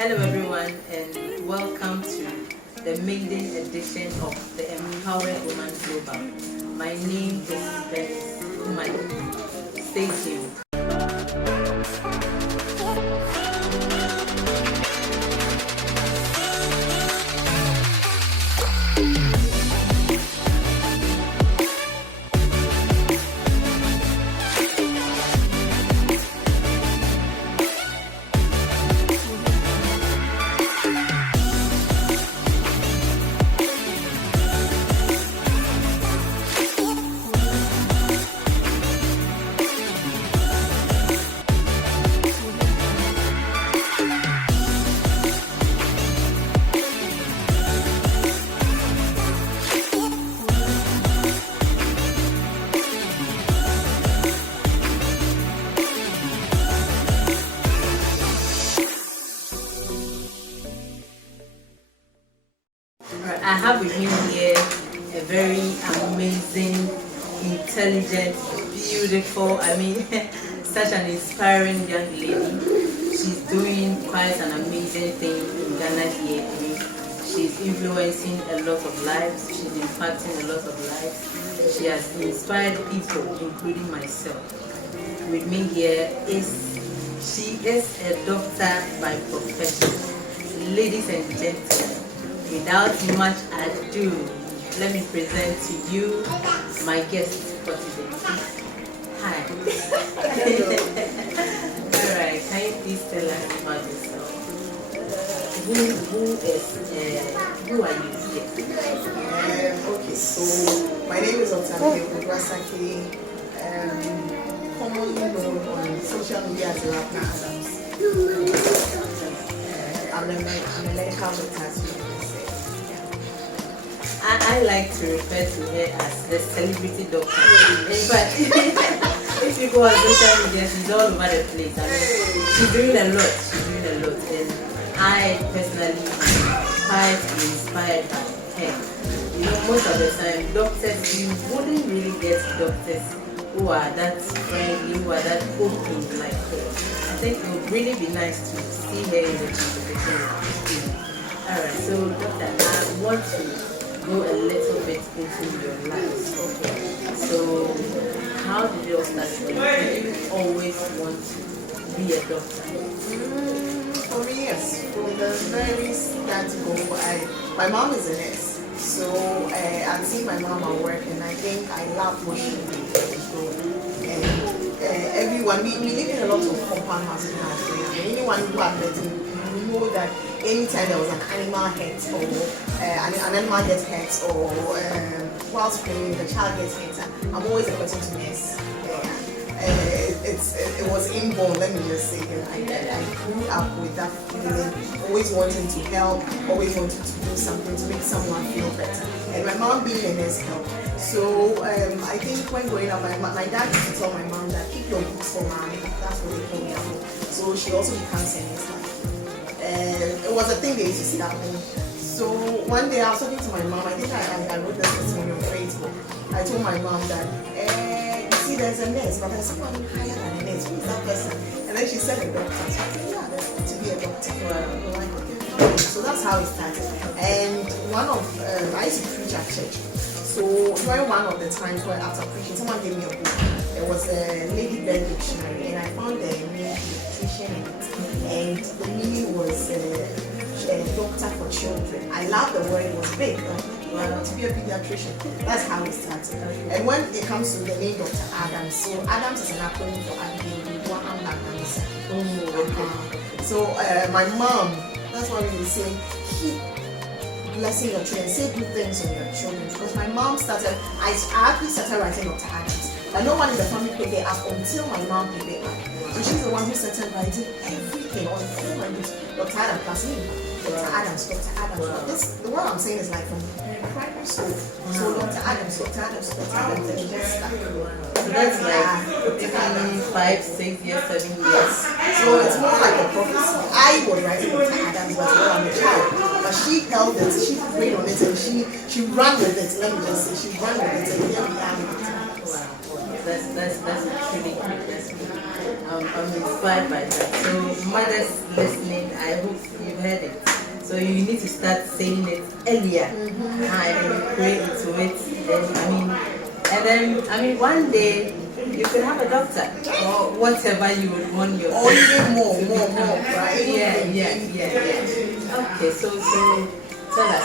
Hello everyone and welcome to the maiden edition of the Empowered Woman Global. My name is Beth Umali. Stay tuned. I have with me here a very amazing, intelligent, beautiful, such an inspiring young lady. She's doing quite an amazing thing in Ghana here. She's influencing a lot of lives, she's impacting a lot of lives. She has inspired people, including myself. With me here she is a doctor by profession. Ladies and gentlemen, without much ado, let me present to you my guest for today. Hi. Alright, can you please tell us about yourself? Who are you here? Okay, so my name is Dr.ADAMS, commonly known on social media as Dr.ADAMS. I'm a medical doctor. I like to refer to her as the celebrity doctor. But if you go on social media, she's all over the place. She's doing a lot. And I personally am quite inspired by her. Most of the time, doctors, you wouldn't really get doctors who are that friendly, who are that open like her. I think it would really be nice to see her in the competition. Alright, so doctor, I want to go a little bit into your life. Okay. So, how did you all start? Did you always want to be a doctor? For me, yes. From the very start go, my mom is a nurse. So, I've seen my mom at work, and I think I love what she did. So, everyone, we live in a lot of compound houses in Australia. Anyone who has met me, you know that anytime there was an animal hit or an animal gets hit or while screaming the child gets hit, I'm always a person to miss. It was inborn, let me just say. I grew up with that feeling, always wanting to help, always wanting to do something to make someone feel better. And my mom being a nurse helped. So I think when growing up, my dad used to tell my mom that keep your books for mommy. That's what they told me. So she also becomes a nurse. It was a thing they used to sit at home. So one day I was talking to my mom. I think I wrote this testimony on Facebook. I told my mom that, you see, there's a nurse, but there's someone higher than a nurse. Who is that person? And then she said a doctor. So I said, yeah, that's to be a doctor. Like, okay, so that's how it started. And I used to preach at church. So during one of the times where after preaching, someone gave me a book. There was a Lady Bird dictionary, and I found the meaning nutrition in it. And the meaning was doctor for children. I love the word, it was big. I want to be a pediatrician. That's how it started. And when it comes to the name Dr. Adams, so Adams is an acronym for Abigail. So my mom, that's why we say keep blessing your children, say good things on your children. Because my mom I actually started writing Dr. Adams. But no one in the family picked it up until my mom picked it up. So she's the one who started writing everything on all my books. Dr. Adams plus me. Dr. Adams. The word I'm saying is like from primary school. So Dr. Adams, and it just started. So that's like 5, 6 years, 7 years. So it's more like a prophecy. I was writing Dr. Adams, but when I'm a child. But she held it, she prayed on it, and she ran with it. Let me just say, she ran with it, and here we are with it. Wow. That's really good. That's good. I'm inspired by that. So mothers listening, I hope you've heard it. So you need to start saying it earlier, and you pray into it. Then one day you could have a doctor or whatever you would want your or even more, right? Yeah. Okay, so tell us,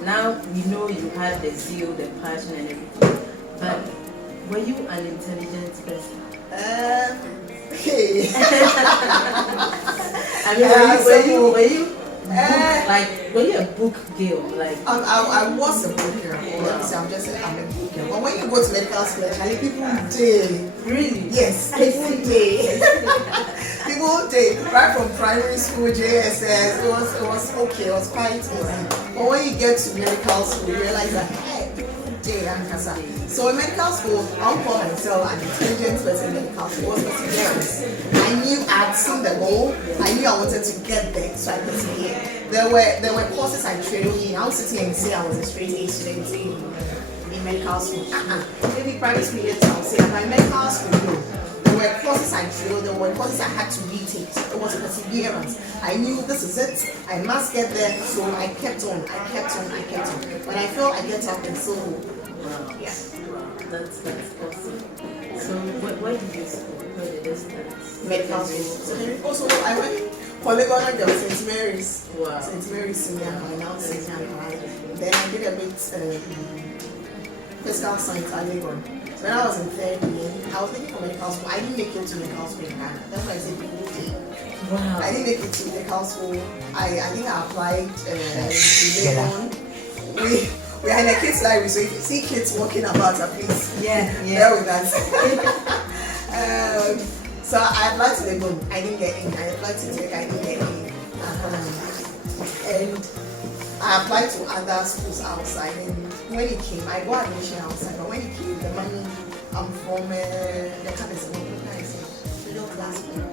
now we know you had the zeal, the passion and everything, but were you an intelligent person? Okay. Were you were you a book girl? Like I was a book girl. I'm a book girl. But when you go to medical school, actually people day. Really? Yes, people day. People day. Right from primary school, JSS, it was okay, it was quite easy. But when you get to medical school, you realize that so in medical school, I don't call myself an intelligent person in medical school. It was perseverance. I knew I had seen the goal. I knew I wanted to get there, so I persevered. There were courses I trained in. I was sitting and say I was a straight A student in medical school. Maybe primary school years, I would say my medical school, no. There were courses I trailed, there were courses I had to retake. It was perseverance. I knew this is it. I must get there, so I kept on. When I felt I get up and so yeah. That's awesome. So where did you school? Where did you start? Medical school. Also, I went Polygon of St. Mary's. Wow. St. Mary's Senior High, now Senior High. Then I did a bit physical science at Legon. When I was in third year, I was looking for medical school. I didn't make it to medical school in Ghana. That's why I said people did. Wow. I didn't make it to medical school. I think I applied to Legon. We are in a kids library, so if you see kids walking about, please bear with us. So I applied to Legon. I didn't get in. I applied to Tech. I didn't get in. And I applied to other schools outside, and when it came, I got admission outside. But when it came, the money, I'm from the campus, middle class people.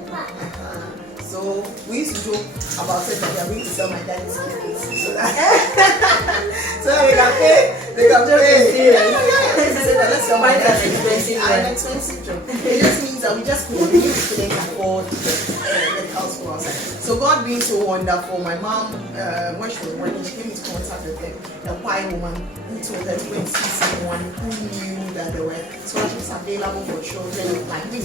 So we used to joke about it that we are going to sell my daddy's kids so that they can pay. Let's sell my daddy's an expensive job. It just means that we just couldn't afford the house for us. So God being so wonderful, my mom, when she was working, she came into contact with a white woman who told her to go and see someone who knew that there were scholarships available for children like me.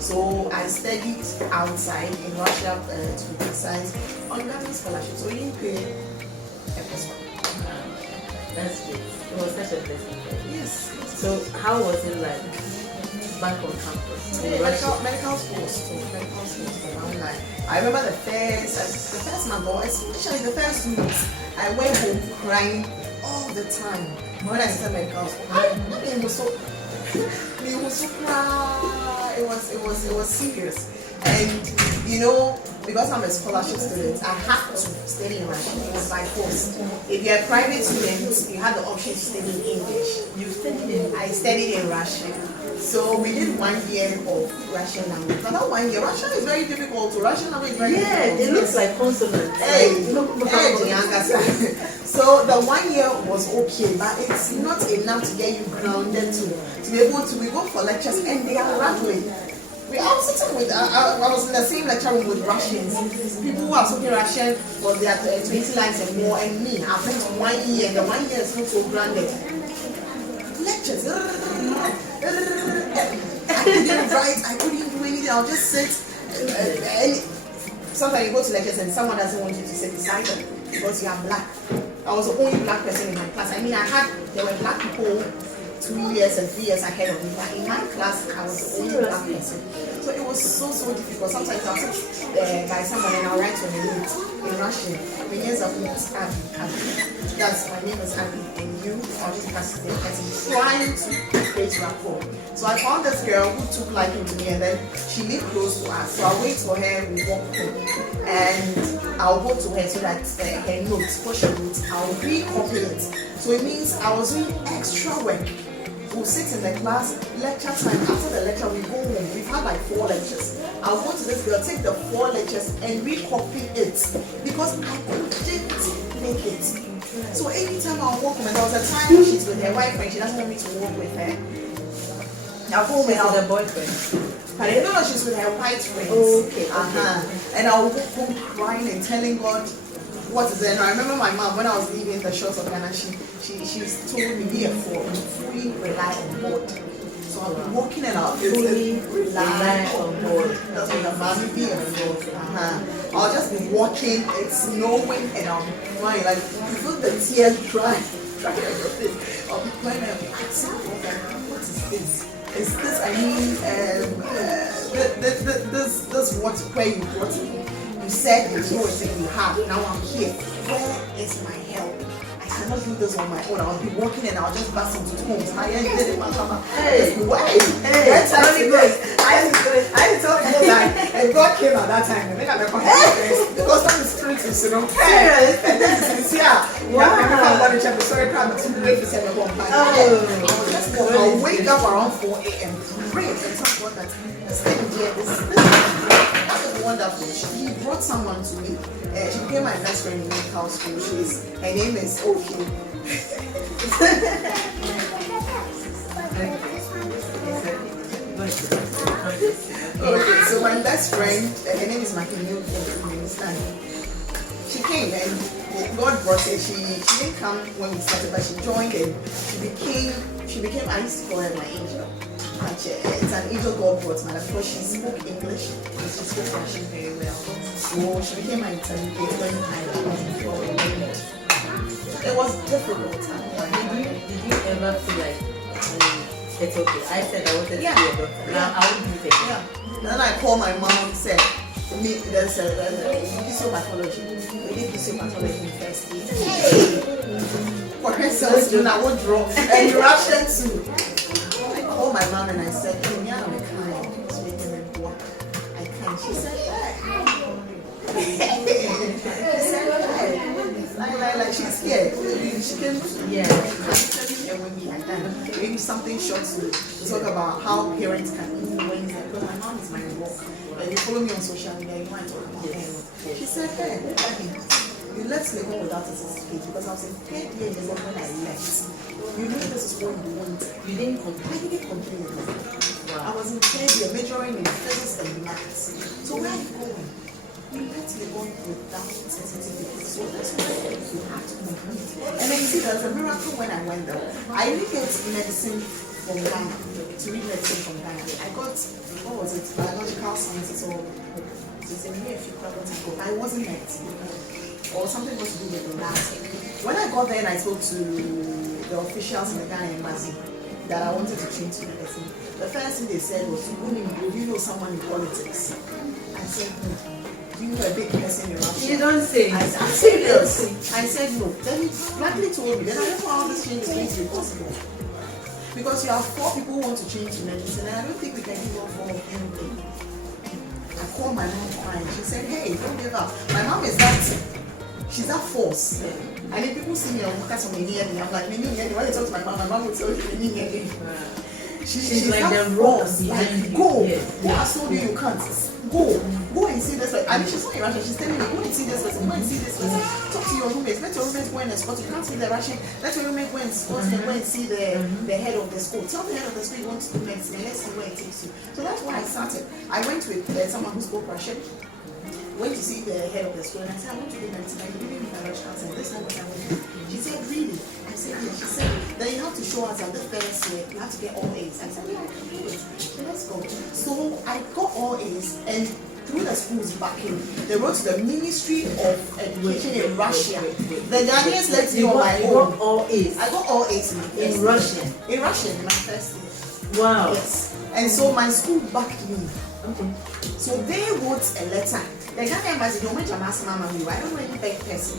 So I studied outside in Russia, to be precise, on government scholarship. So we didn't pay a person. That's good. It was such a blessing. Yes. So how was it like back on campus? Medical schools. I remember the first month, especially the first weeks, I went home crying all the time. When I started medical school, it was so cry. It was serious. And because I'm a scholarship student, I had to study in Russian. It was by force. If you're a private student, you had the option to study in English. I studied in Russian. So we did 1 year of Russian language. But that 1 year, Russian is very difficult. Russian language is very difficult. It looks like consonants. So the 1 year was okay, but it's not enough to get you grounded to be able to. We go for lectures and they are rattling. I was sitting with, I was in the same lecture room with Russians. People who are speaking Russian for their 20 lines and more, and me, I've been to 1 year, and the 1 year is not so grounded. Lectures. I couldn't write, I couldn't do anything, I'll just sit. And sometimes you go to lectures and someone doesn't want you to sit beside them because you are black. I was the only black person in my class. I mean, there were black people 2 years and 3 years ahead of me, but in my class, I was the only black person. So it was so difficult. Sometimes I'll sit by someone and I'll write on a note in Russian. The years of me is Abby. That's my name is Abby, and you are just passing the person trying to create rapport. So I found this girl who took liking to me, and then she lived close to us. So I'll wait for her, we walk home, and I'll go to her so that her notes, what she wrote, I'll recopy it. So it means I was doing extra work. We'll sit in the class, lecture time. After the lecture, we go home. We've had like 4 lectures. I'll go to this girl, take the 4 lectures and recopy it because I couldn't make it. So anytime I walk home, and there was a time when she's with her boyfriend, she doesn't want me to walk with her. I'll go home and the boyfriend. But no, she's with her white friends. Okay. And I would go home crying and telling God what is there. And I remember my mom, when I was leaving the shores of Ghana, she told me, be a fool, fully rely on God. So I'll be walking and I'll fully rely on God. That's what the mommy be a fool. I'll just be walking, it's snowing, and I'll be crying. Like, you feel the tears dry on your face. I'll be crying and I'll be asking God, like, what is this? Is this, I mean, this what, where you brought me? You said it's yours that you have. Now I'm here. Where is my help? I cannot do this on my own. I'll be walking and I'll just bust into homes. And I did it, my mama. Hey, that's how it goes. I tell people that, and God came at that time. And they got the confidence because some spirit is, you know, and then it's yeah. Wow. Sorry, I'll wake up around 4 a.m. pray and tell God that this thing here, that was wonderful. He brought someone to me. She became my best friend in medical school. Her name is Okay. Okay, so my best friend, her name is Makinyu. She came and God brought her. She didn't come when we started, but she joined and she became, I used to call her my angel. It's an angel God brought, madam, because she spoke English and she spoke Russian very well. So she became my intermediate when I was employed. It was difficult. Did you ever feel like it's okay? I said I wanted to be a doctor. Now I won't do it. Yeah. Then I called my mom and said, there's physiopathology. We did physiopathology in first year. For herself, I won't draw. And Russian too. I called my mom and I said, I can't. She said, like she's scared. She came and when we had done maybe something short to talk about how parents can influence them. Because my mom is my boss. And you follow me on social media, you want to talk about parents. She said, hey, you left me home without a certificate because I was in 3rd year when I left. You know this is what you want. You didn't complain. I didn't complain. Wow. I was in 3rd year majoring in physics and maths. So where are you going? You let me go without certificate. So that's why you have to complete. And then you see there's a miracle when I went there. I didn't get medicine from Ghana, to read medicine from Ghana. I got, what was it, biological sciences or it's a near few I wasn't medicine. Or something was to do with the lab. When I got there and I spoke to the officials in the Ghana embassy that I wanted to change to medicine, the first thing they said was, do you know someone in politics? I said, no. Do you know a big person in Russia? You don't say. I'm serious. I said no. Then he flatly told me, then I don't know how this change is going to be possible. Because you have 4 people who want to change to medicine, and I don't think we can give up 4 of anything. I called my mom crying. She said, hey, don't give up. My mom is that, she's that force. And if people see me on podcast on me, I'm like, when you talk to my mom will tell you, she's like the force. Like, go. Who has told you can't? Go and see this person. I mean, she's not in Russia. She's telling me, go and see this person. Go and see this person. Talk to your roommates. Let your roommates go and escort. You can't see the Russian. Let your roommate go and escort and go and see the head of the school. Tell the head of the school you want to do medicine and let's see where it takes you. So that's why I started. I went with someone who spoke Russian. Went to see the head of the school and I said, I want to do medicine. I really need biological science. This is not what I want to do. She said, really? I said, yes. She said, then you have to show us that the first year you have to get all A's. I said, yeah, I can do it. So let's go. So I got all A's and through the schools backing, they wrote to the Ministry of Education in Russia. The Ghanaians let me on my own. All A's. I got all A's in Russian. In Russian, in my first year. Wow. Yes. And so my school backed me. Okay. So they wrote a letter. The Ghana embassy don't mention my mama. I don't know any big person.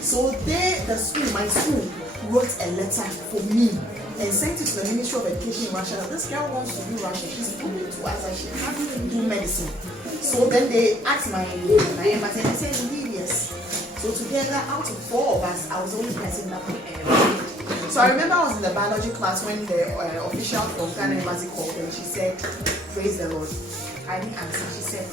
So my school wrote a letter for me and sent it to the Ministry of Education in Russia that this girl wants to do Russian. She's coming to us that she can't do medicine. So then they asked my embassy and I said, indeed, yes. So together, out of 4 of us, I was the only person that could. So I remember I was in the biology class when the official from Ghana embassy called and she said, praise the Lord. I didn't answer. She said,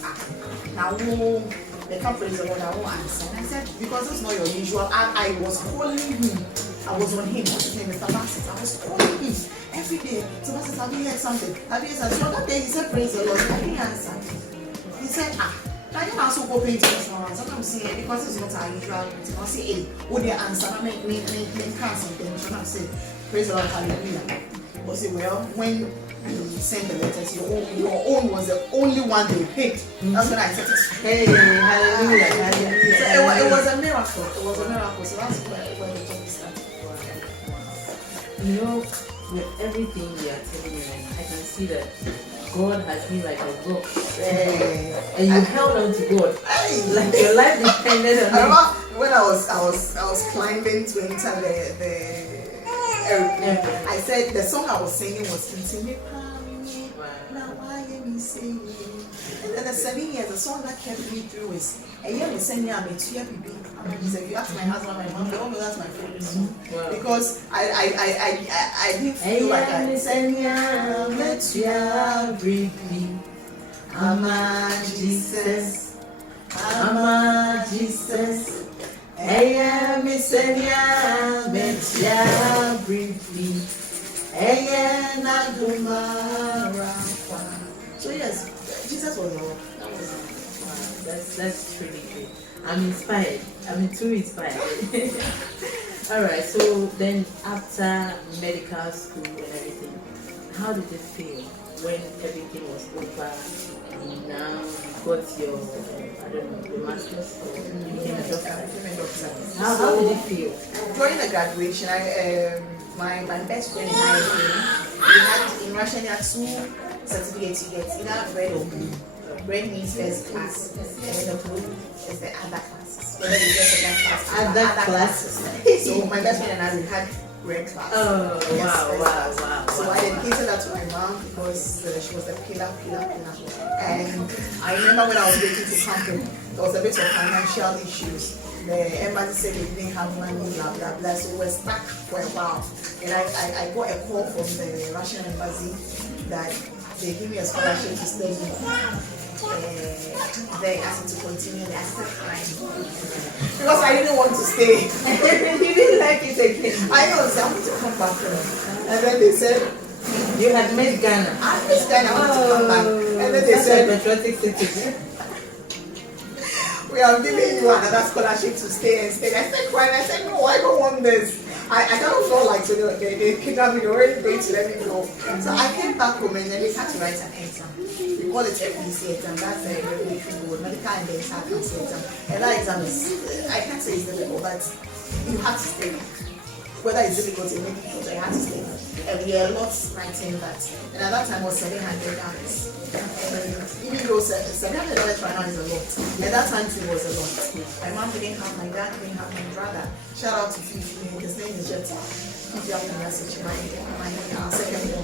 now they can't praise the Lord, I won't answer. And I said, because it's not your usual. I was calling him I was on him. What's his name? Mr. Bassett. I was calling him every day. So Bassett, have you heard something? Have you heard something? So that day he said, praise the Lord. I didn't answer. He said, I can also go paint this one. Sometimes see it because it's not our usual routine. I'll say, hey, would they answer? I make cancel them. So I say, praise the Lord, hallelujah. But say, well, when you sent the letters, your own was the only one they picked. That's when I said, hey, hallelujah, hallelujah. So it was a miracle. It was a miracle. So that's where the journey started. You know, with everything you are telling me, I can see that God has been like a rock, and you held on to God, like your life depended on Him. I remember when I was climbing to enter the airplane. I said the song I was singing was "Continue." And then the 7 years, the song that kept me through is "And you send me a baby." If you ask my husband, my mom, they all know that's my favorite song. Wow. Because I didn't feel like I send Ama Jesus, Ama Jesus. Eya misenya metia briefly. Eya nadumara. So yes, Jesus was all. That's truly good. I'm inspired. I'm too inspired. Alright, so then after medical school and everything, how did it feel when everything was over? Now you got your, I don't know, your master's, or you became a doctor. How did it feel? During the graduation, my best friend and I, we had in Russia, we had 2 certificates you get, either red or blue. Red means first class, and then the blue is the other classes. Whether you get second class, other classes. So my best friend and I, we had red class. Oh, yes, wow. So I dedicated that to my mom because she was the pillar. And I remember when I was waiting to camping, there was a bit of financial issues. The embassy said they didn't have money, blah blah blah. So we were stuck for a while. And I got a call from the Russian embassy that they gave me a scholarship to study. They asked me to continue. They asked me because I didn't want to stay. You didn't like it again. I know, so I wanted to come back home. And then they said, you had missed Ghana. I missed Ghana, I wanted to come back. And then they said, patriotic city. We are giving you another scholarship to stay and stay. I said, crying. I said, no, I don't want this. I kind of felt like so they kidnapped me, they were already going to let me go. So I came back home and then they had to write an exam. We call it FBC exam, that's a regulatory board, medical and dental council exam. And that exam is, I can't say it's difficult, but you have to stay. Whether it's difficult or not difficult, I had to stay. And we are a lot writing that. And at that time it was $700. And even though $700 right now is a lot, at that time it was a lot. My mom didn't have, my dad didn't have, my brother. Shout out to Fifi, his name is Jetta. If you have the message, my second one.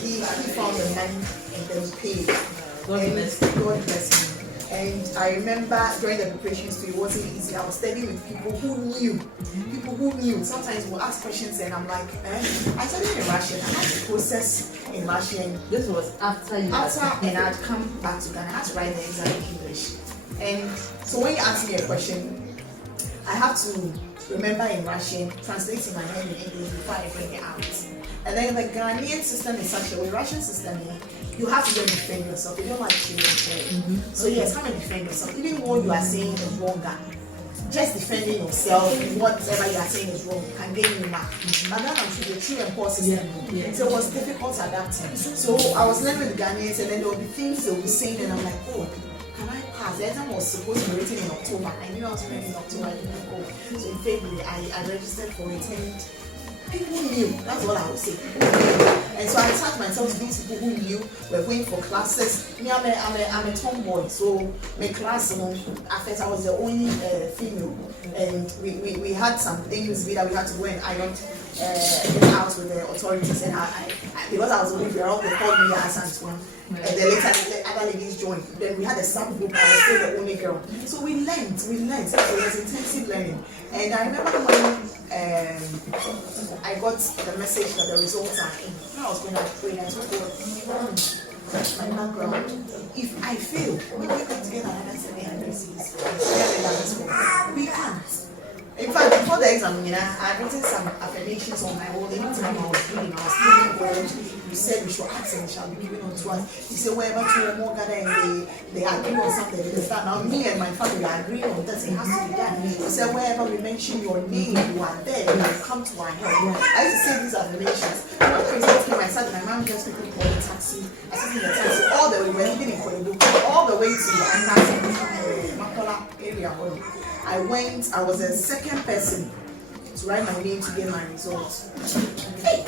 He found the money and then paid. God bless him. And I remember during the preparations too, it wasn't easy. I was studying with people who knew. Sometimes we'll ask questions and I'm like, I studied in Russian. I had to process in Russian. This was after you and I'd come back to Ghana. I had to write the exam in English. And so when you ask me a question, I have to remember in Russian, translate in my head in English before I bring it out. And then the Ghanaian system is such a way, Russian system, you have to go and defend yourself. You don't like to So yes, come and defend yourself. Even what you are saying is wrong, just defending yourself, whatever you are saying is wrong, can gain you mark. But that I'm sure the true and poor system. So it was difficult adapting. So I was learning with the Ghanaians and then there would be things they would be saying and I'm like, oh, can I pass? The exam was supposed to be written in October. I knew I was writing in October, I didn't go. So in February, I registered for it and people knew, that's what I would say. And so I attached myself to these people who knew were going for classes. Me, I'm a tomboy, so my class, at first I was the only female, and we had some things that we had to go and iron out with the authorities. And I because I was only girl, they called me as Antoine. And then later the other ladies joined. Then we had a subgroup. I was still the only girl. So we learned. So it was intensive learning. And I remember when I got the message that the results are in. When I was going to pray, I told God, my background. If I fail, we come together and I said, we can't. In fact, before before the exam, I had written some affirmations on my wall. Anytime I was reading, I was feeling gold. You said we should ask and it shall be given unto us. You said wherever two or more gather and they agree on something, they start. Now me and my family are agreeing on that. It has to be done. You said wherever we mention your name, you are there. You have come to our help. I used to say these affirmations. When the results came, I sat in my mom just quickly called the taxi. I sat in the taxi all the way. We were living in Kolebu, all the way to Makola area. I was the second person to write my name to get my results. Hey,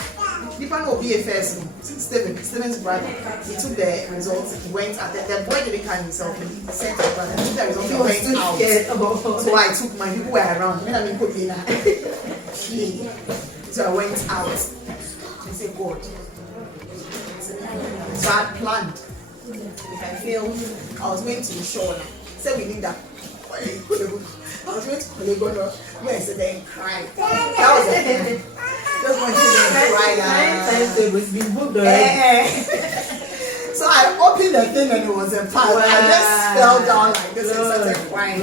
Nipan will be a first. Steven's brother. He took the results. He went at the boy didn't come himself. And he sent his brother. He took the results. He went out. So I took my people were around. So I went out. I said, God. So I had planned. If I failed, I was going to the shore. Said we need that. I was going to Polygon where I said they cried. That was it. Just going to sit there and cry. It was been booked already. So I opened the thing and it was a pass. Wow. I just fell down like this and started crying.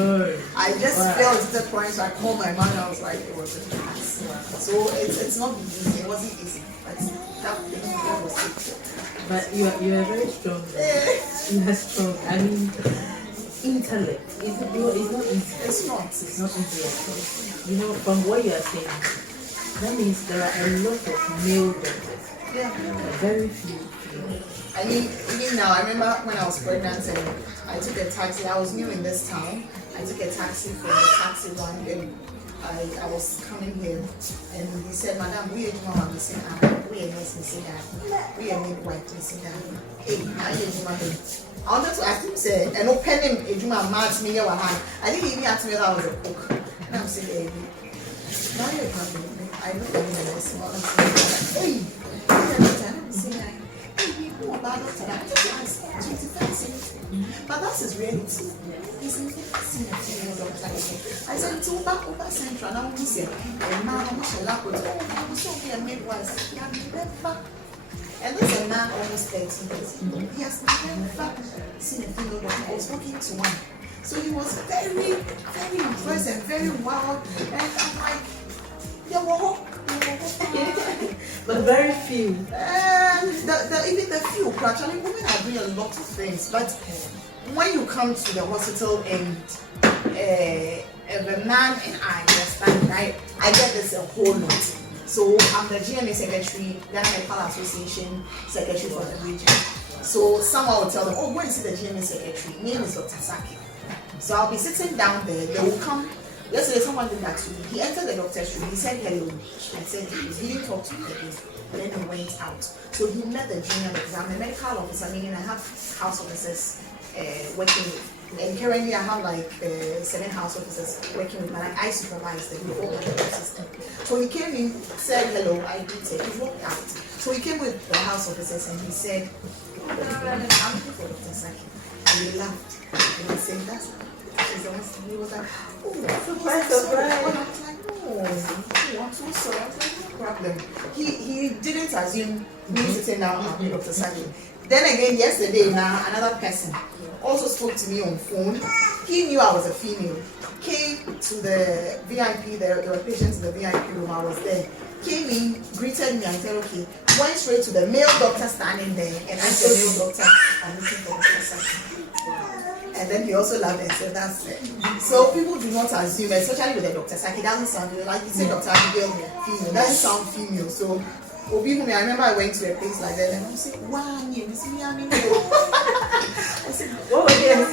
I just fell and started crying. So I called my mom and I was like, it was a pass. So it's not easy. It wasn't easy. But that thing was it. But you are very strong. You are strong. I mean, intellect. It's not easy. It's not easy. You know, from what you are saying, that means there are a lot of male doctors. Yeah. Very few. I mean, even now, I remember when I was pregnant and I took a taxi. I was new in this town. I took a taxi from the taxi rank and I was coming here and he said, Madam, we are Juma missing that. We are missing that. We are midwife missing that. Hey, I are Juma. I wanted to ask him, say, and open him a Juma match me your hand. I think he even asked me that I was a cook. And I'm saying, hey, now you're coming. I look at him and I smile and say, hey, I'm saying, about Dr. ADAMS, 25 but that's his reality. He's never seen a female doctor. I said, it's over central. Now, we say, a man, I'm not lap with, I was so be a midwife. Never. And this is a man almost 30 years. He has never seen a female doctor. I was talking to one. So he was very, very impressed and very wild. And I'm like, but very few. Even the few, actually, women are doing a lot of things. But when you come to the hospital and the man and I understand, right? I get this a whole lot. So I'm the GMA secretary, Ghana Medical Association secretary for the region. So someone will tell them, oh, go and see the GMA secretary. Name is Dr. Saki. So I'll be sitting down there. They will come. Yesterday, someone did that to me. He entered the doctor's room. He said hello. I said hello. He didn't talk to me again. Then he went out. So he met the junior doctor. I'm a medical officer, meaning I have house officers working with. And currently, I have like 7 house officers working with me. And I supervise them with all my medical system. So he came in, said hello. I greeted. He walked out. So he came with the house officers and he said, I'm looking for Dr. Saki. And he laughed. And he said, that's he was like, oh, surprise. I was like, oh, I'm so sorry. I was like, no problem. He didn't assume me sitting down and Dr. Saki. Then again, yesterday, now another person also spoke to me on phone. He knew I was a female. Came to the VIP, there were patients in the VIP room. I was there. Came in, greeted me and said, okay. Went straight to the male doctor standing there, and I said, male doctor, I'm looking for Dr. Saki. And then he also laughed and said, that's it. So people do not assume, especially with the Dr. Saki, it doesn't sound like you say Dr. Abigail, female, it doesn't sound female. So I remember I went to a place like that and I said, wow, you see me, I said, oh, yes,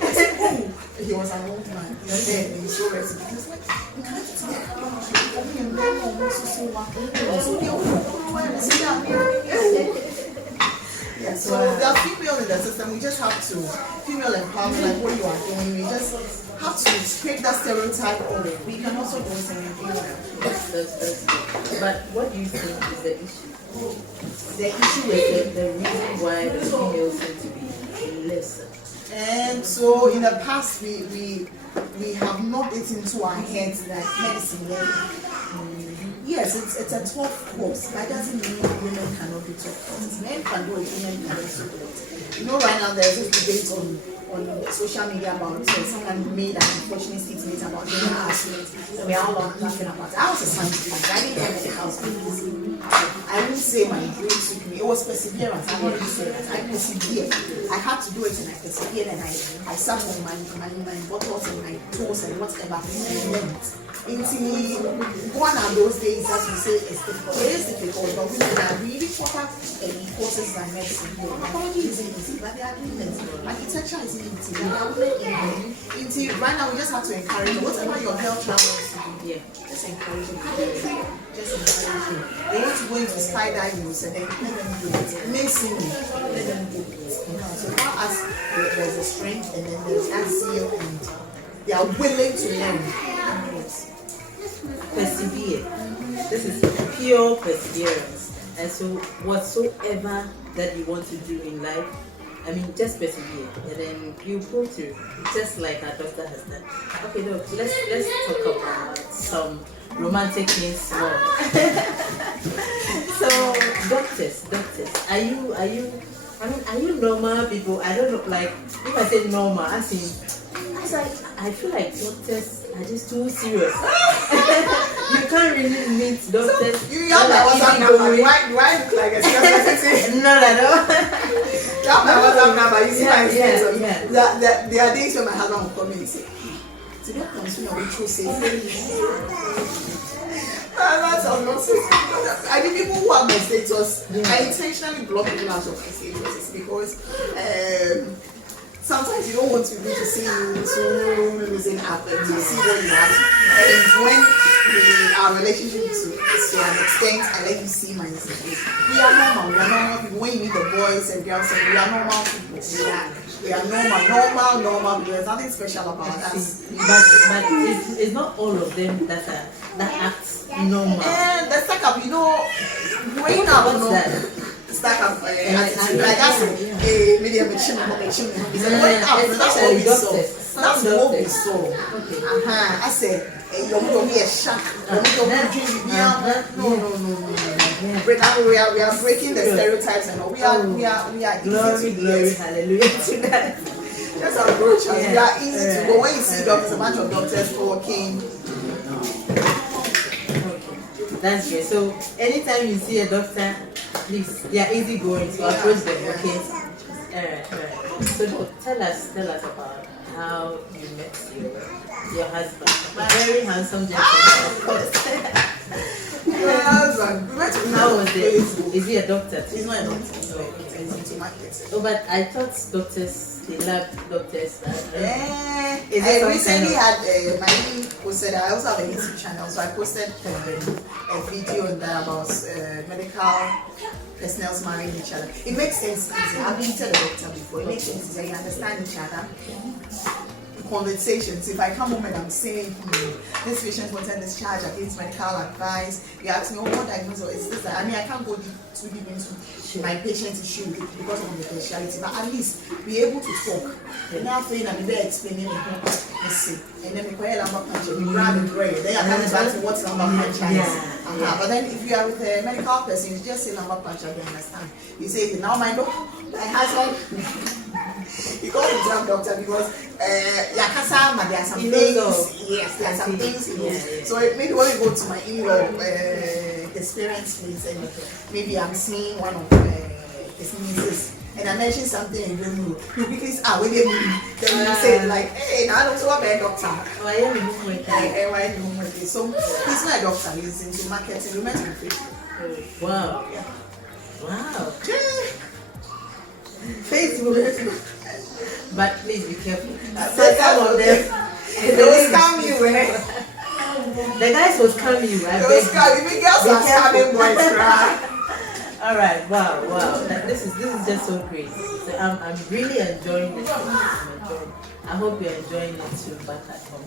I said, oh, he was an old man. He was there and he was so rested. He was like, you can't see that. Yeah, so there are female in the system. We just have to, female empowerment, like what you are doing, we just have to create that stereotype of it. We can also do something. But what do you think is the issue? The issue with the reason why the females seem to be lesser. And so in the past, we have knocked it into our heads that medicine, yes, it's a tough course, but it doesn't mean women cannot be tough courses. Men can do it, women cannot do it. You know, right now there's this debate on on social media about someone made an unfortunate statement about gender harassment. We are all laughing about it. I was a science student. I didn't have medical skills. I wouldn't say my grades took me. It was perseverance. I wanted to say that. I persevered. I had to do it and I persevered and I sat on my bottles and my toes and whatever and learned. One of those days, as we say, is difficult. It is difficult, but women are really proper courses by medicine. Pathology isn't easy, but they are doing it. Architecture isn't easy, but they are doing it. Right now, we just have to encourage them. Whatever your health travels to do, just encourage them. Just encourage them. They want to go into skydiving, so then let them do it. Amazing, let them do it. So far as there's a strength and then there's that zeal and they are willing to learn. Persevere. This is pure perseverance. And so whatsoever that you want to do in life, I mean, just persevere and then you pull through, just like our doctor has done. Okay, look, let's talk about some romantic things more. So doctors, are you normal people? I don't know, like if I say normal, I feel like doctors are just too serious. You can't really meet doctors. So, you have my WhatsApp number. Do I look like a serious? No, I don't. You have my WhatsApp number. You see my face. There are days when my husband will call me and say, "Today comes when we choose that's all nonsense. I mean, people who have my status, I intentionally block people out of my statuses because sometimes you don't want people to see you so losing up and to see what you have. And when our relationship is to an extent, I let you see my situation. We are normal people. When you meet the boys and girls, we are normal people. We are normal people. There's nothing special about us. But it's not all of them that act normal. And the stack up, growing up, stack up attitude. Like I said, maybe I'm a chimney. Growing up, that's what we saw. That's what we saw. I said, you're going to be a shark. You're going to dream. No. We are breaking the stereotypes and all. We are glory, hallelujah to that. That's our approach. We are easy to go. When you see doctors, a bunch of doctors talking. That's great. So anytime you see a doctor, please, they are easy going, so approach them, okay? Alright. So tell us about how you met your husband. A very handsome gentleman, of course. My husband. We met with how was it? Is he a doctor too? He's not a doctor. He's into marketing. Oh, but I thought doctors, they love doctors. I recently had my link posted. I also have a YouTube channel, so I posted a video on that about medical personnel marrying each other. It makes sense easy. I've been to the doctor before. It makes sense easy. You understand each other. Conversations. If I come home and I'm saying, this patient wanted discharge against medical advice, you ask me, what diagnosis is this? I mean, I can't go too deep into my patient's issue because of the speciality, but at least be able to talk. Now, I'm there explaining and then we call lumbar puncture, we grab the brain, then you're coming back to what lumbar puncture is. But then if you are with a medical person, you just say lumbar puncture, they understand. You say, now my husband, he calls himself doctor because there are some things. Yes, there are some things he knows. So maybe when we go to my in-law experience place and maybe I'm seeing one of his nieces and I mention something and you don't know, you quickly say, when they meet, then you say like, hey, now I don't know about a doctor. So he's not a doctor, he's into marketing. We met on Facebook. Wow. Yeah. Wow. Facebook. But please be careful. Some of them, they will scam you, The guys will scam you, right? They will scam you. Even girls are scamming boys, right? All right, wow. This is just so great. So I'm really enjoying this. I hope you're enjoying it too back at home.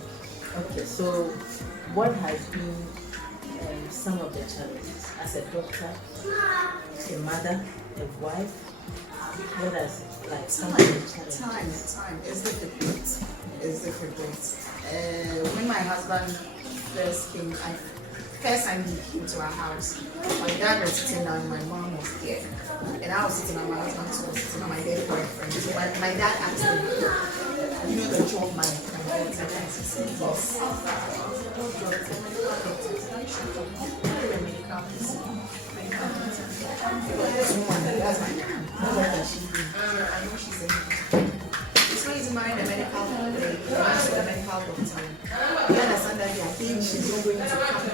Okay, so what has been some of the challenges as a doctor, a mother, a wife? What is it like? Some of the challenges? Time. It's difficult. When my husband first came, I first time he came to our house, my dad was sitting down and my mom was there. And I was sitting on my husband was sitting on my dead boyfriend. So my dad asked me, you know the job my daughter does? He said, yes. That's my mom. What does she do? I know she's a so he's married a medical doctor. You understand that there are things she's not going to come in.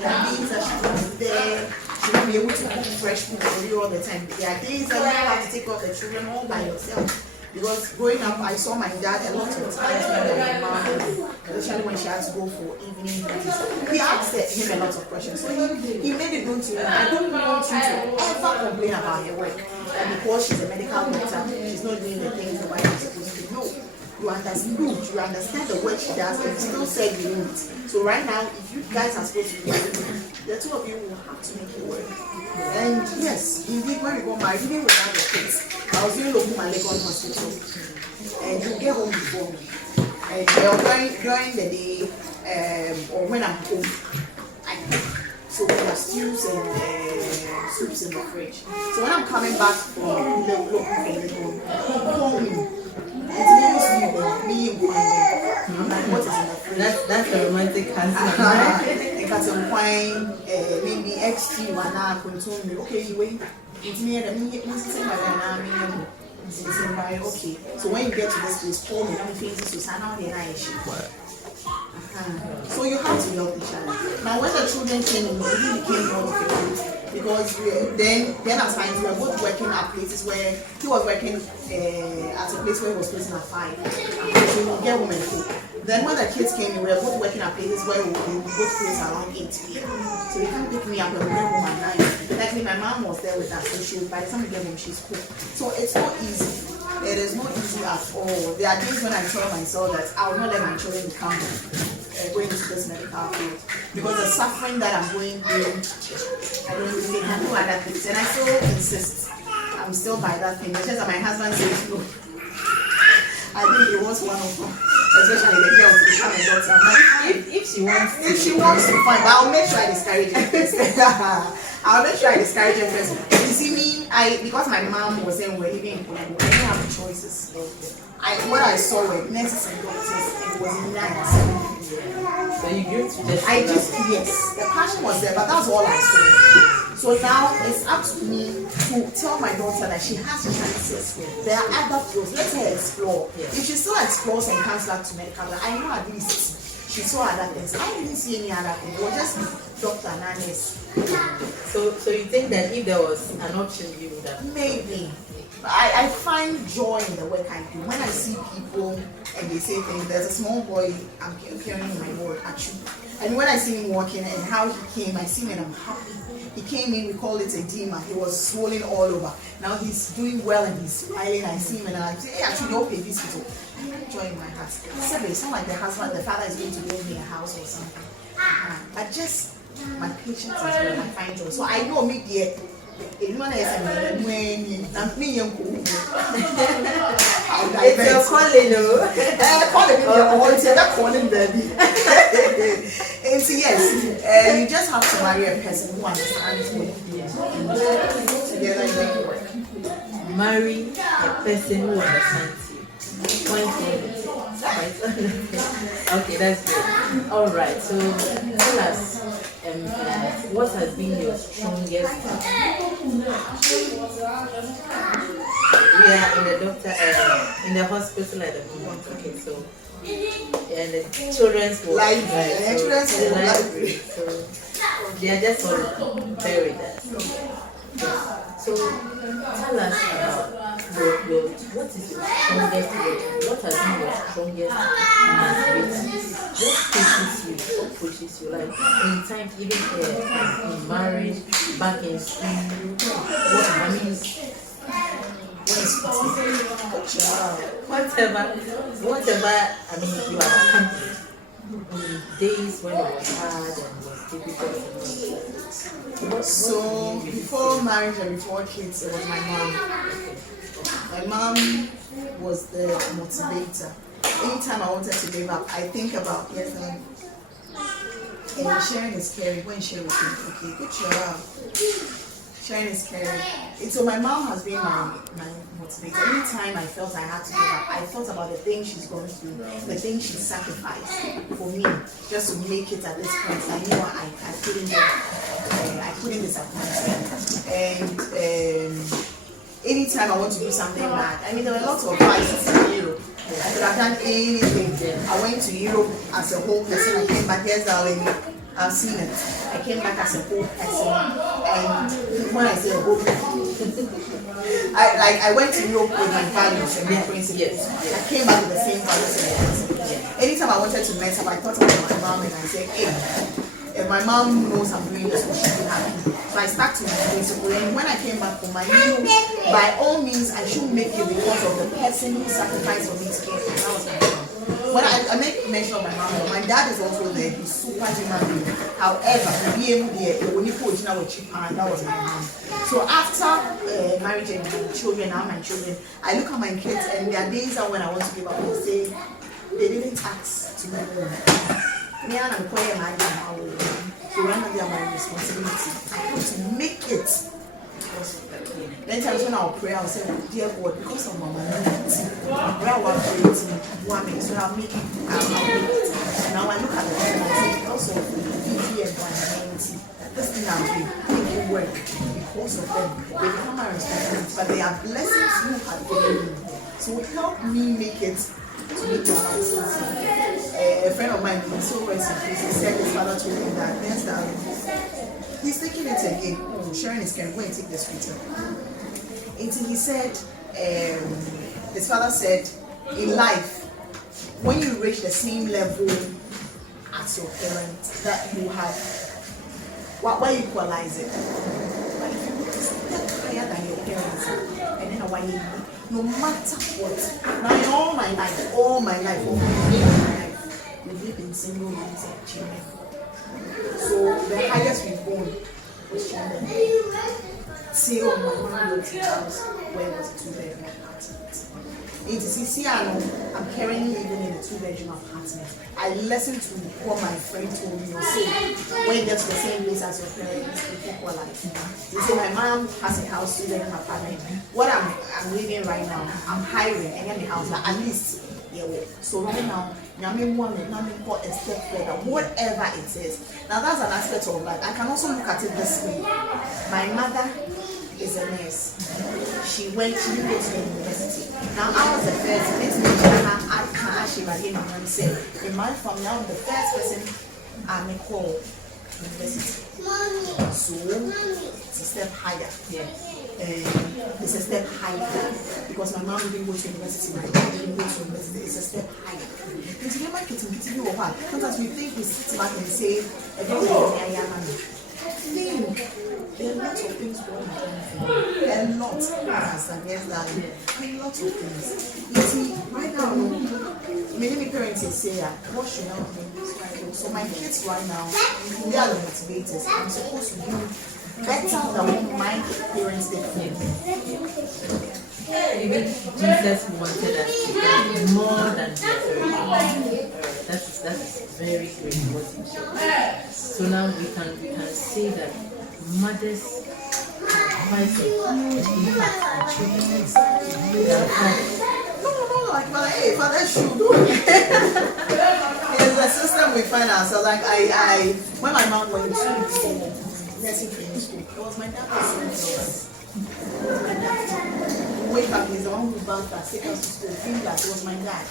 There are things that she's not there. She won't be able to cook fresh food for you all the time. There are days that you have to take care of the children all by yourself. Because growing up, I saw my dad a lot of times when my mom, especially when she had to go for evening duties. He asked him a lot of questions. So he made it known to me, I don't want you to ever complain about your work. And because she's a medical doctor, she's not doing the things the wife is supposed to do. No. You understand the work she does, and you still said you won't. So right now, if you guys are supposed to do it, the two of you will have to make it work. And yes, indeed, when we got married, even without the kids, I was doing local Legon hospital, and you get home before me. And during the day, or when I'm home, I cook. So there are stews and soups in the fridge. So when I'm coming back from local Legon, call me. I'm like, what is in the fridge? That's a romantic answer. If I some wine, maybe extra one hour, okay, you wait. It's me and me, okay. So when you get to this place, call me. Let me face this to Sana and I. So you have to help each other. Now when the children came in, it really became more difficult because then at times we were both working at places where he was working at a place where he was closing at 5. So we would get home and cook. Then when the kids came in, we were both working at places where we would both close around 8 p.m. So they can't pick me up when we get home at 9. Luckily my mom was there with us, so by the time we get home she's cooked. So it's not easy. It is not easy at all. There are days when I tell myself that I will not let my children become going into this medical field because the suffering that I'm going through, I don't really have no other things, and I still insist. I'm still by that thing. It's just that my husband says no. I think he wants one of them, especially the girl to become a doctor. If she wants to find, but I'll make sure I discourage her first. I'll make sure I discourage her first. You see me, because my mom was saying we're living in Colombo, I didn't have choices. What I saw were nurses and doctors, it was nice. So you grew to yes, the passion was there, but that's all I saw. So now it's up to me to tell my daughter that she has chances. There are other fields. Let her explore. If she still explores and comes back to medical, I know at least she saw other things. I didn't see any other thing. It was just doctor and nurse. So you think that if there was an option, you would have? Maybe. I find joy in the work I do. When I see people and they say things, there's a small boy I'm carrying in my ward actually. And when I see him walking and how he came, I see him and I'm happy. He came in, we call it edema. He was swollen all over. Now he's doing well and he's smiling. I see him and I say, hey, actually, okay, this is all. I enjoy my heart. So it's not like the father is going to build me a house or something. But just my patience is where I find joy. So I know me there. It's your calling, calling baby. And so yes, you just have to marry a person who understands what you do. Together you make it work. Marry a person who understands you. Okay, that's good. All right, so tell us, what has been your strongest? We are in the hospital at the moment. Okay, so and the children's library. So they are just all buried there. So tell us about what is your strongest word? What has been your strongest motivation? What pushes you? Like in times, even in marriage, back in school, whatever, I mean, you are accomplished. In days when it was hard and was difficult. So before marriage and before kids, it was my mom. My mom was the motivator. Anytime I wanted to give up, I think about And sharing is caring. When share with him, okay, good job. Sharing is caring. And so my mom has been my motivator. Anytime I felt I had to give up, I thought about the things she's gone through, the things she sacrificed for me just to make it at this point. I knew I couldn't get, I couldn't disappoint. And anytime I want to do something bad, I mean, there were lots of vices in Europe. I could have done anything. I went to Europe as a whole person. I came back, yes, darling, I've seen it. I came back as a whole person. And when I say a whole person, I went to Europe with my values and my principles. I came back with the same values and principles. Anytime I wanted to mess up, I thought about my mom and I said, hey, if my mom knows I'm doing this, she should be happy. So I stuck to my principle. And when I came back home, I knew by all means I should make it because of the person who sacrificed for me to get here. That was my mom. When I make mention of my mom, my dad is also there. He's super human being. However, that was my mom. So after marriage and children, now my children, I look at my kids and there are days when I want to give up and say they didn't tax to my home. Me and I'm quiet, my so when I get my responsibility, I want to make it. Then times when I'll pray, I'll say, dear God, because of my humanity, where I was creating women, so I'll make it. Now I look at the and I say, because of beauty and humanity, this thing I'm doing, make it work. Because of them, they become my responsibility, but they are blessings you have given me. So help me make it to meet the responsibility. A friend of mine, he's so rest in peace, he said his father told him that next time he's taking it again. Oh, sharing is going to take the sweeter. Until he said, his father said, in life, when you reach the same level as your parents, that you have, why equalize it? But if you step higher than your parents, and then why you, no matter what, now in all my life, we've lived in single lives and children. So the highest we've gone was children. See, my mom looked at house where was a 2-bedroom apartment. I'm currently living in a 2-bedroom apartment. I listened to what my friend told me. Say, when you get to the same place as your parents, you equalize. They say my mom has a house, 2-bedroom apartment. What I'm living right now, I'm hiring and get a house, like at least. So right now, a step further, whatever it is. Now that's an aspect of life. I can also look at it this way. My mother is a nurse. She didn't go to the university. Now I was the first. Next thing I can actually say, in my family, I'm the first person I'm called university. So it's a step higher. Yes. It's a step higher because my mom didn't go to university, my dad didn't go to university. It's a step higher. Sometimes we think we sit back and say, there are lots of things going on. There are lots of things. You see, right now, many parents say, what should I do? So my kids right now, they are the motivators. I'm supposed to do better than what my parents did for me. Even Jesus wanted us to do more than that's very great what he said. So now we can say that mothers provides a huge impact on children. No, father should do it. It's the system we find ourselves. Like I when my mom went to nursing training school, it was my dad was wake up, he's the one who bounced back, take us to school, feel like it was my dad.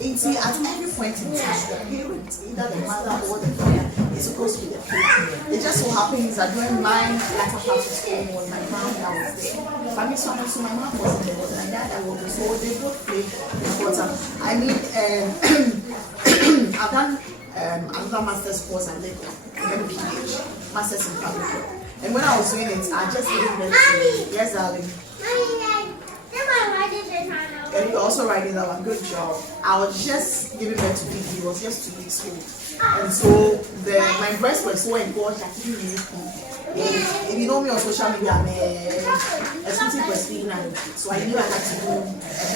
And see, at every point in time, the parent, either the mother or the father, is supposed to be the parent. It just so happens that during my latter part of school, was my mom that was there. But me, so my mom wasn't there, it was my dad that was there. So they both played important. I mean, I've done another master's course at Lagos, MPH, Masters in Public Health. And when I was doing it, I just didn't get to, yes, darling. And you're also writing that one, good job. I was just giving birth to baby, it was just 2 weeks old. And so my breasts were so engorged, I couldn't really pee. If you know me on social media, I'm exclusive breastfeeding advocate. So I knew I had to do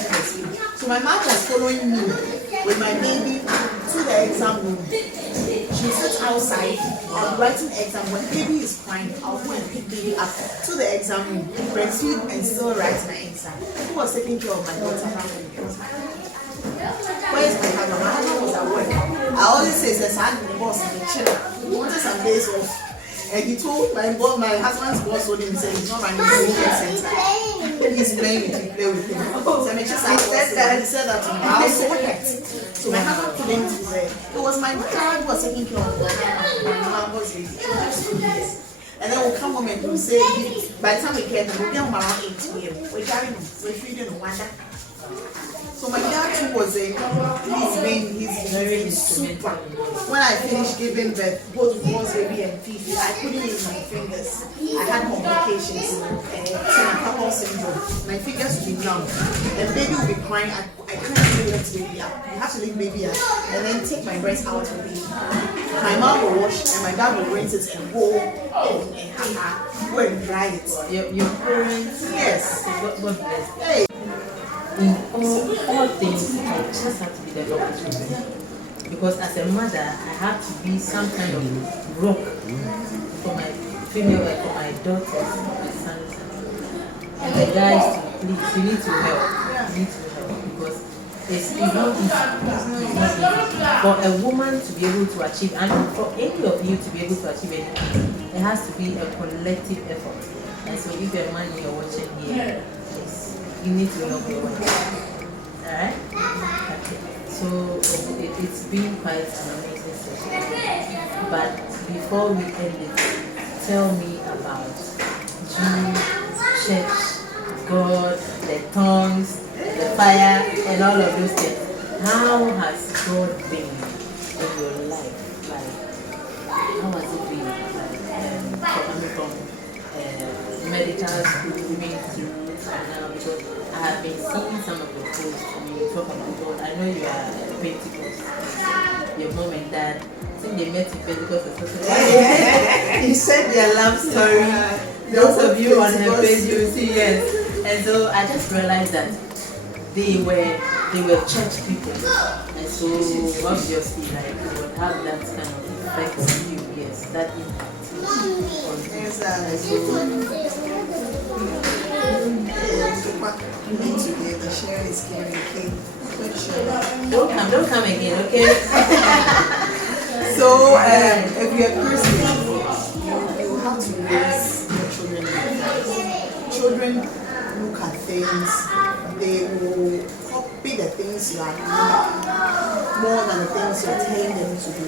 breastfeeding. So my mom was following me with my baby to the exam room. She would sit outside, I'll be writing exam. When baby is crying, I'll go and pick baby up to the exam room, breastfeed, and still write my exam. Who was taking care of my daughter? It was my husband. Where's my husband? My husband was at work. I always say, I'm the boss in the chair. He wanted some days off. And he told my husband's boss told him, he said, he's not running the weekend center. He's playing with you, play with him. So I said that to me. I was so hurt. So my husband couldn't say, it was my child who was taking care of my mom was baby. And then we'll come home and we'll say, by the time we get them, we'll be home around 8 p.m. We're carrying them, we're feeding them, wonder. So my dad too was he's very super. When I finished giving birth, both boys, baby and Fifi, I couldn't use my fingers. I had complications, Tinakawa syndrome. My fingers would be numb, and baby would be crying. I couldn't lift baby up. You have to lift baby up, and then take my breast out of baby. My mom will wash, and my dad will rinse it and go and dry it. Your parents, yes. God bless. Hey. In all things, I just have to be the Lord's children. Because as a mother, I have to be some kind of rock for my female, for my daughters, my sons. And the guys, please, you need to help. You need to help because it's not easy. For a woman to be able to achieve, and for any of you to be able to achieve anything, it has to be a collective effort. And so if you're a man you're watching here, you need to help your wife. Alright? Okay. So it's been quite an amazing session. But before we end it, tell me about you, church, God, the tongues, the fire, and all of those things. How has God been in your life? How has it been? Coming from medical school, moving through now, because I have been seeing some of your posts and you talk about God. I know you are Pentecost. Your mom and dad, I think they met in Pentecost or something. You said their love story. Those of you on her page, you see, yes. And so I just realized that they were church people. And so obviously you would have that kind of effect on you, yes, that impact. You need to be able to share his caring king. Don't come again, okay? So, if you're a person, you have to raise your children in Christ. Children look at things, they will copy the things you are doing more than the things you're telling them to do.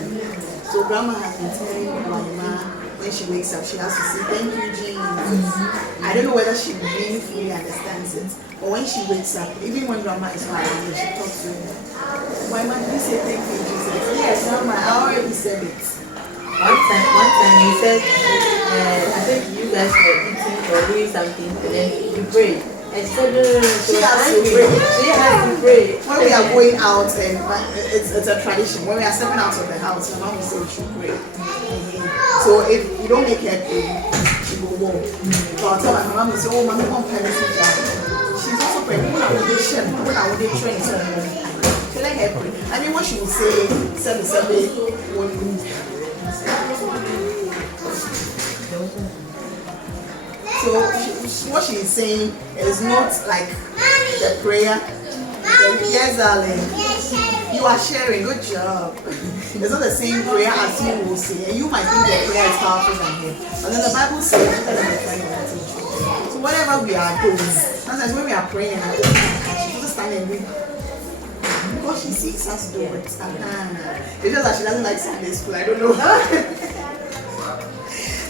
So, grandma has been telling Grandma when she wakes up, she has to say, thank you, Jesus. I don't know whether she really fully understands it, but when she wakes up, even when grandma is not around, she talks to her. Why might you say thank you, Jesus? Yes, grandma, I already said it. One time you said, I think you guys were eating or doing something, and then you prayed. And she said, no, she has to pray. She has to pray. When we are going out, and it's a tradition, when we are stepping out of the house, my mom will say we should pray. So if you don't make her pray, she will go. So I'll tell my mom, say, oh, mommy, mom, parents, she's also praying. When I would train, so let her pray. I mean, what she will say, Sabi, so what she is saying is not like the prayer. Yes, darling. You are sharing. Good job. It's not the same prayer as you will say. And you might think the prayer is powerful than him. But then the Bible says, so whatever we are doing, sometimes when we are praying and she just stand and read. Because she sees us do it. It's just that she doesn't like Sunday school. I don't know.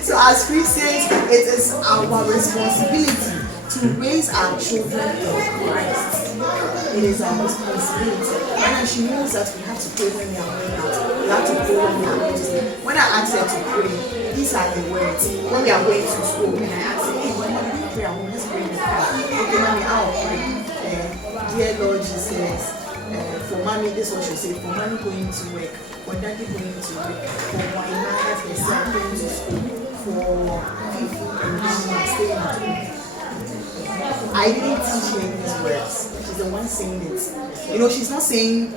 So as Christians, it is our responsibility to raise our children in Christ. It is our responsibility. And she knows that we have to pray when we are going out. We have to pray when we are going to school. When I ask her to pray, these are the words. When we are going to school, when I ask her, hey, when we pray, I will just pray in the car. Okay, mommy, I'll pray. Dear Lord Jesus, for mommy, this is what she say. For mommy going to work, for daddy going to work, for my mother herself going to school, for people and grandma staying at home. I didn't teach her these words. She's the one saying it. You know, she's not saying,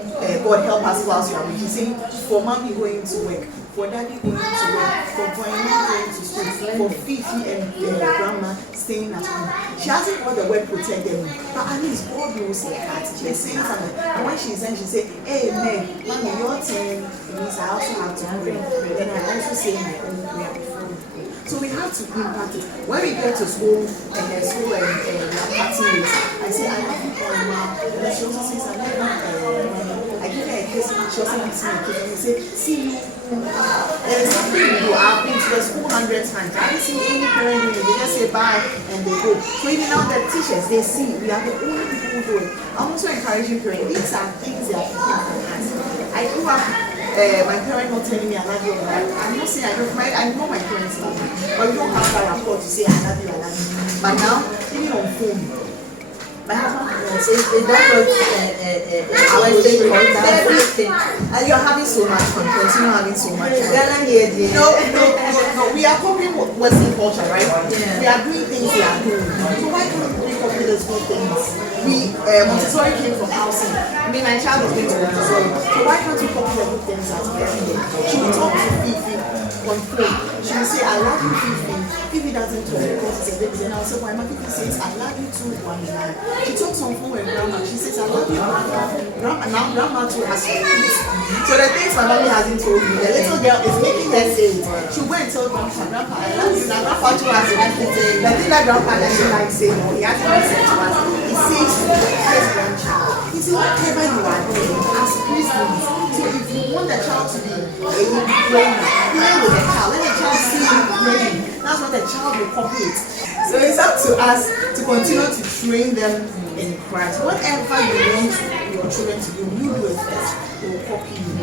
God help us whilst you are away. She's saying, for mommy going to work, for daddy going to work, for grandma going to school, for Fifi and grandma staying at home. She hasn't got the word protect them, but at least God knows her heart. She's saying something, and when she's done, she say, "Hey man, mommy, your turn." It means I also have to pray. Then I also say my own prayer before we pray. So we have to impact it. When we get to school and then school and we are partying, I say, "I love you, grandma." And then she also says, "I love you, I give her a kiss. She also gives me a kiss. And we say, "See you." There's something we do. I've been to the school 100 times. I haven't seen any parent doing it. They just say bye and they go. So even now the teachers, they see we are the only people who do it. I'm also encouraging parents. These are things that are from us. I grew up, my parents not telling me I love you. I'm not saying I don't. I know my parents love me, but you don't have that rapport to say I love you, I love you. But now, even on phone, my husband Is that what Western everything. And you're having so much fun. Continue having so much fun. Ghana here, No. We are copying Western culture, right? Yeah. We are doing things we are doing. So why can't we copy those good things? Montessori came from housing. I mean, my child was going to Montessori. So why can't we copy the good things that we are doing? She will talk to Fifi on phone. She will say, "I love you, Fifi." Fifi doesn't talk because it's a baby. Then I'll say, "Why?" My Fifi says, "I love you too, one man." She talks on phone with grandma. She says, "I love you, grandma." Now grandma too has to repeat. So the things my mommy hasn't told me, the little girl is making her say it. She'll go and tell grandpa, "I love you." Now grandpa too has to repeat it. The thing that grandpa doesn't like saying, no, he has to listen to us. He says to his grandchild, he says, "Whatever you are doing, as Christians, so if you want the child to be a brainer, play with the child. Let the child see you praying. That's what the child will copy it." So it's up to us to continue to train them in Christ. Whatever you want your children to do, you do it first. They will copy you.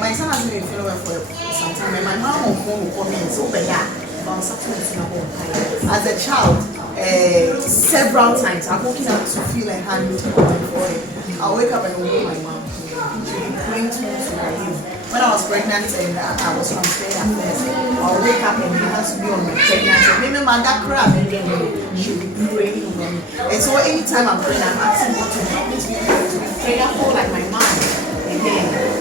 My son has been in Finland for some time, and my mom on phone will call me and say, "Oh, yeah, as a child, several times I've woken up to feel a hand for him. I'll wake up and hold my mom. She'll be praying to me. When I was pregnant and I was transferred at first, I'll wake up and he has to be on my pregnancy. Maybe my dad crap, she'll be praying over me. And so anytime I'm praying, I'm asking God to help me to be prayerful like my mom.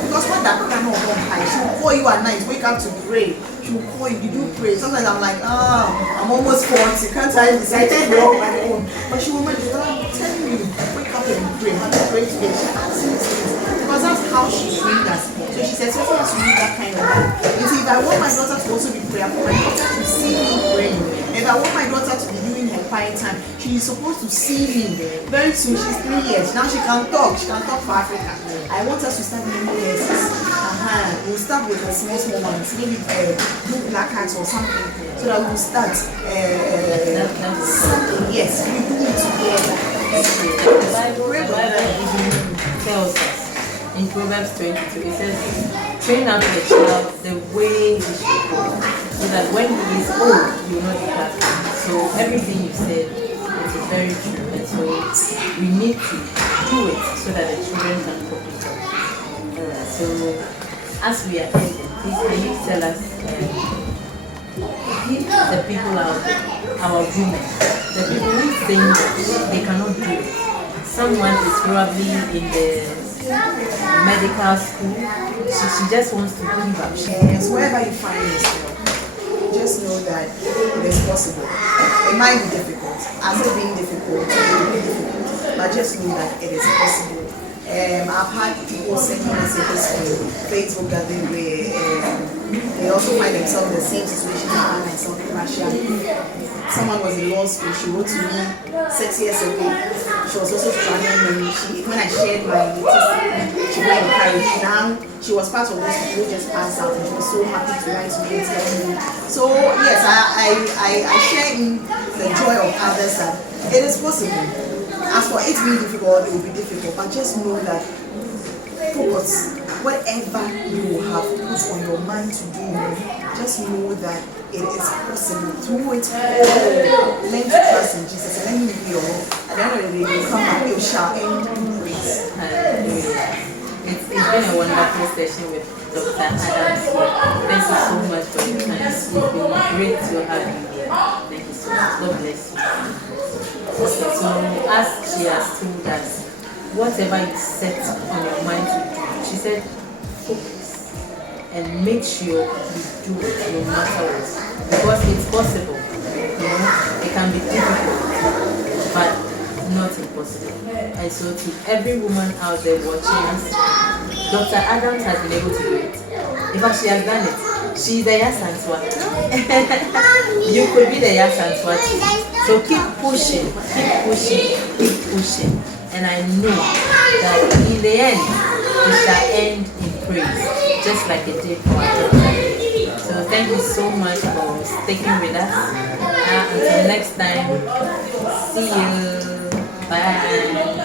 Because what that can not hide, she will call you at night, wake up to pray. She will call you, you do pray. Sometimes I'm like, I'm almost 40, can't I decide to pray on my own? But she will make me, I'm telling you, wake up and pray. I'm praying today. She asks me things. Because that's how she trained us. So she says, "Something has to do that kind of life." You see, if I want my daughter to also be prayerful, my daughter to see me praying. If I want my daughter to be doing her quiet time, she is supposed to see me. Very soon, she's 3 years. Now she can talk. She can talk for Africa. I want us to start doing lessons. We'll start with the small ones, maybe do black hats or something, so that we'll start something. Yes, we do it together. The Bible tells us in Proverbs 22, it says, "Train up the child the way he should go, so that when he is old, you will not depart from it." So everything you said, it is very true, and so we need to do it so that the children can copy it. So as we are ending, please can you tell us, the people out there, our women, the people who think that they cannot do it. Someone is probably in the medical school, she just wants to give up. Yes, wherever you find yourself, just know that it is possible. It might be difficult. As it being difficult, it will be difficult. But just know that it is possible. I've had people send me messages on Facebook that they also find themselves in the same situation I find myself in Russia. Someone was in law school. She wrote to me 6 years ago. She was also struggling when I shared my testimony. She got encouraged. Now she was part of those people who just passed out, and she was so happy to write to me and tell me. So yes, I share in the joy of others that it is possible. As for it being difficult, it will be difficult, but just know that focus. Whatever you have put on your mind to do, just know that it is possible. Through it all, learn to trust in Jesus and let Him be your Lord. At the end of the day, you come out, you shall end in praise. It's been a wonderful session with Dr. Adams. Thank you so much for your time. It's been great to have you here. Thank you so much. God bless you. Okay, so as she has told us, whatever you set on your mind to do, she said, focus. and make sure you do it no matter what, because it's possible. You know, it can be difficult, but not impossible. And so to every woman out there watching us, Dr. Adams has been able to do it. In fact, she has done it. She's the Yasanswa. You could be the Yasanswa too. So keep pushing, and I know that in the end, it shall end in praise, just like it did for our daughter. So thank you so much for sticking with us. Until next time, see you. Bye.